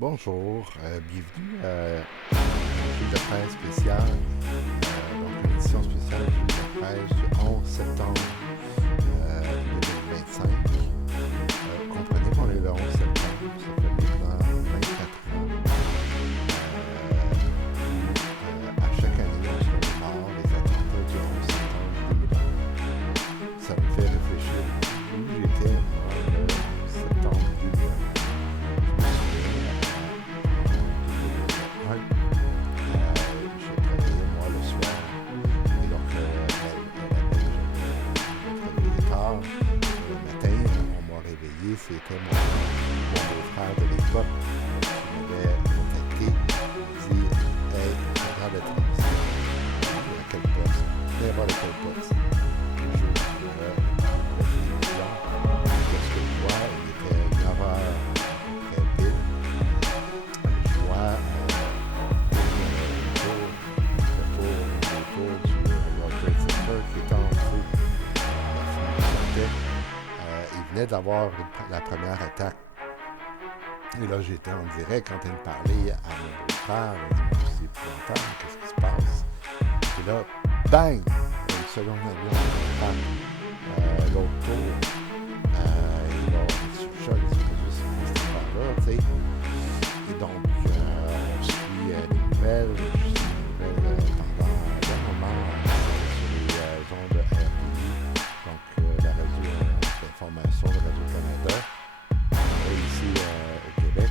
Bonjour, bienvenue à Gilles de presse spéciale, donc une édition spéciale Gilles de presse du 11 septembre 2025. Comprenez qu'on est le 11 septembre, ça fait maintenant 24 ans. À chaque année, on se remémore les attentats du 11 septembre 2001. Ça me fait réfléchir où j'étais moi, le septembre 2001. Je travaillais moi le soir et donc je me réveillais tard le matin, on m'a réveillé, c'était mon beau-frère de l'époque qui m'avait contacté, il m'a dit hey, regarde la télévision, à quel poste, n'importe quel poste. J'ouvre la télévision, qu'est-ce que je vois, il était 9h très pile, je vois qui était en feu. Il venait d'avoir la première attaque. Et là, j'étais en direct en train de parler à mon beau-frère. C'est épouvantable, qu'est-ce qui se passe? Et là, bang! Une seconde avion frappe l'autre tour. Et là, on est sous le choc, c'est juste cette affaire-là, tu sais. Et donc, on suit les nouvelles. Pendant un moment sur les ondes de RDI, donc la radio d'information de Radio-Canada, ici au Québec.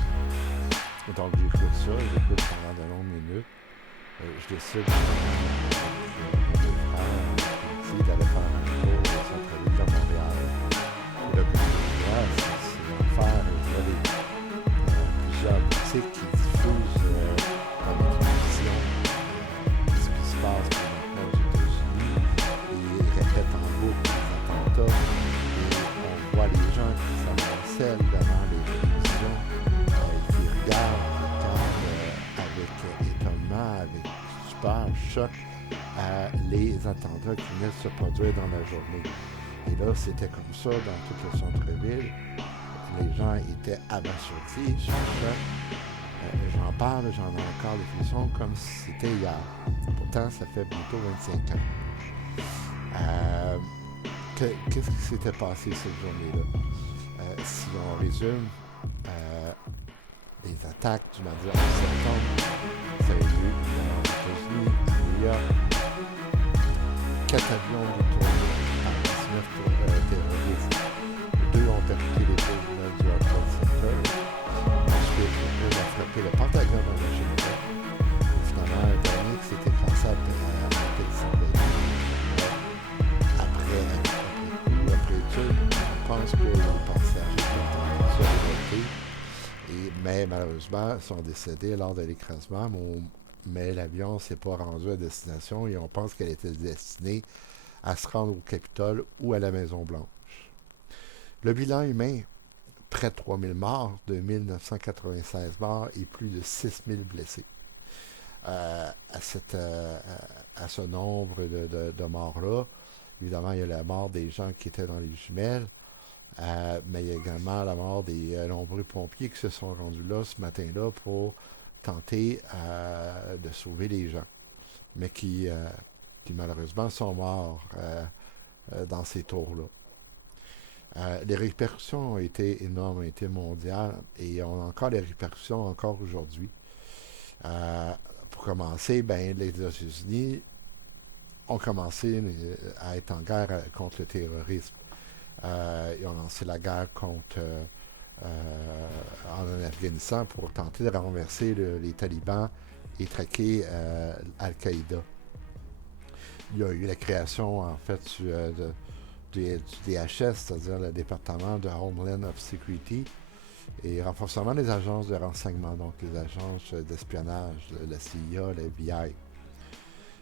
Donc j'écoute ça, j'écoute pendant de longues minutes. Je décide avec mes frères d'aller faire un tour au centre-ville de Montréal. Et là, ce que je vois, c'est l'enfer. Je vois plusieurs boutiques qui diffusent dans les télévisions ce qui se passe présentement aux États-Unis. Ils répètent en boucle les attentats et on voit les gens qui s'amoncellent devant les télévisions, qui regardent avec étonnement, avec super choc les attentats qui venaient de se produire dans la journée. Et là, c'était comme ça dans tout le centre-ville. Les gens étaient abasourdis sur le choc. J'en parle, j'en ai encore des frissons comme si c'était hier. Pourtant, ça fait bientôt 25 ans. Qu'est-ce qui s'était passé cette journée-là? Si on résume, les attaques du mardi 11 septembre, ça a eu lieu aux États-Unis, à New York. 4 avions détournés par 19 terroristes. 2 ont percuté les terminaux du World Center. Ensuite, une a frappé le Pentagone à Washington. Et finalement, un dernier qui s'est écrasé à Pennsylvanie. Après tout, on pense que les passagers ont été révoltés. Mais malheureusement, ils sont décédés lors de l'écrasement. Mais l'avion ne s'est pas rendu à destination et on pense qu'elle était destinée à se rendre au Capitole ou à la Maison-Blanche. Le bilan humain, près de 3000 morts, 2996 morts et plus de 6000 blessés. À ce nombre de morts-là, évidemment, il y a la mort des gens qui étaient dans les jumelles, mais il y a également la mort des nombreux pompiers qui se sont rendus là ce matin-là pour tenter de sauver les gens, mais qui malheureusement sont morts dans ces tours-là. Les répercussions ont été énormes, ont été mondiales, et on a encore les répercussions encore aujourd'hui. Pour commencer, les États-Unis ont commencé à être en guerre contre le terrorisme. Ils ont lancé la guerre contre en Afghanistan pour tenter de renverser les talibans et traquer Al-Qaïda. Il y a eu la création en fait du DHS, c'est-à-dire le département de Homeland of Security, et renforcement des agences de renseignement, donc les agences d'espionnage, la CIA, la FBI.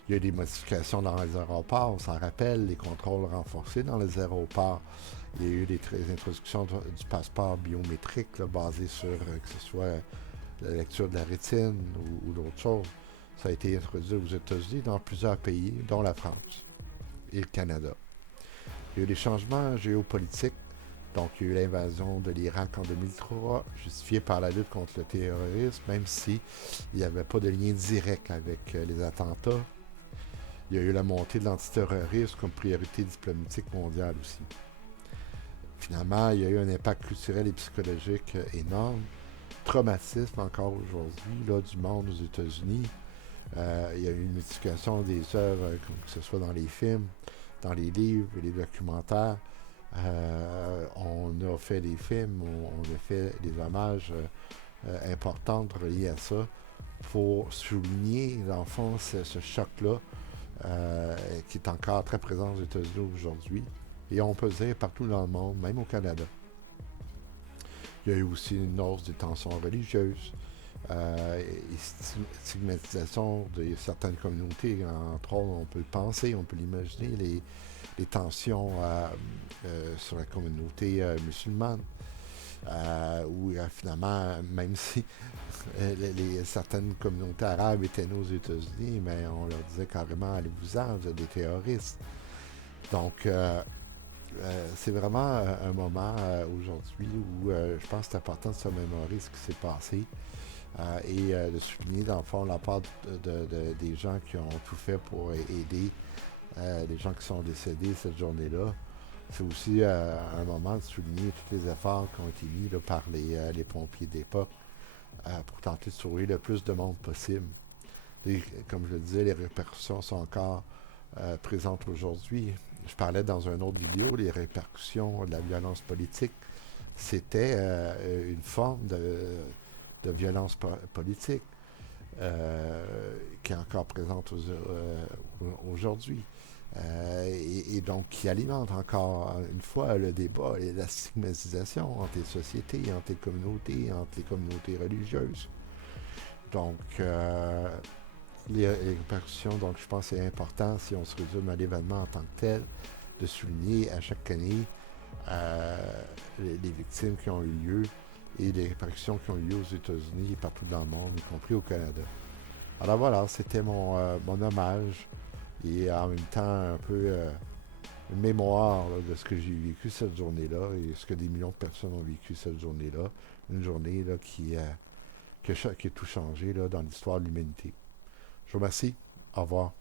Il y a eu des modifications dans les aéroports, on s'en rappelle, les contrôles renforcés dans les aéroports. Il y a eu des introductions du passeport biométrique là, basé sur que ce soit la lecture de la rétine ou d'autres choses. Ça a été introduit aux États-Unis dans plusieurs pays, dont la France et le Canada. Il y a eu des changements géopolitiques Donc, il y a eu l'invasion de l'Irak en 2003, justifiée par la lutte contre le terrorisme, même si il n'y avait pas de lien direct avec les attentats. Il y a eu la montée de l'antiterrorisme comme priorité diplomatique mondiale aussi. Finalement, il y a eu un impact culturel et psychologique énorme. Traumatisme encore aujourd'hui là, du monde aux États-Unis. Il y a eu une multiplication des œuvres, que ce soit dans les films, dans les livres, les documentaires. On a fait des films, on a fait des hommages importants reliés à ça pour souligner, dans le fond, ce choc-là qui est encore très présent aux États-Unis aujourd'hui. Et on peut dire partout dans le monde, même au Canada. Il y a eu aussi une hausse des tensions religieuses et stigmatisation de certaines communautés. Entre autres, on peut le penser, on peut l'imaginer, les tensions sur la communauté musulmane. Où finalement, même si certaines communautés arabes étaient nées aux États-Unis, mais on leur disait carrément, allez-vous-en, vous êtes des terroristes. Donc, c'est vraiment un moment aujourd'hui où je pense que c'est important de se mémorer ce qui s'est passé et de souligner dans le fond la part des gens qui ont tout fait pour aider les gens qui sont décédés cette journée-là. C'est aussi un moment de souligner tous les efforts qui ont été mis là, par les pompiers d'époque pour tenter de sauver le plus de monde possible. Et, comme je le disais, les répercussions sont encore présentes aujourd'hui. Je parlais dans une autre vidéo, les répercussions de la violence politique. C'était une forme de violence politique qui est encore présente aujourd'hui. Et donc qui alimente encore une fois le débat et la stigmatisation entre les sociétés, entre les communautés religieuses. Donc, les répercussions, donc je pense que c'est important, si on se résume à l'événement en tant que tel, de souligner à chaque année les victimes qui ont eu lieu et les répercussions qui ont eu lieu aux États-Unis et partout dans le monde, y compris au Canada. Alors voilà, c'était mon hommage et en même temps un peu une mémoire là, de ce que j'ai vécu cette journée-là et ce que des millions de personnes ont vécu cette journée-là. Une journée là, qui a tout changé là, dans l'histoire de l'humanité. Je vous remercie. Au revoir.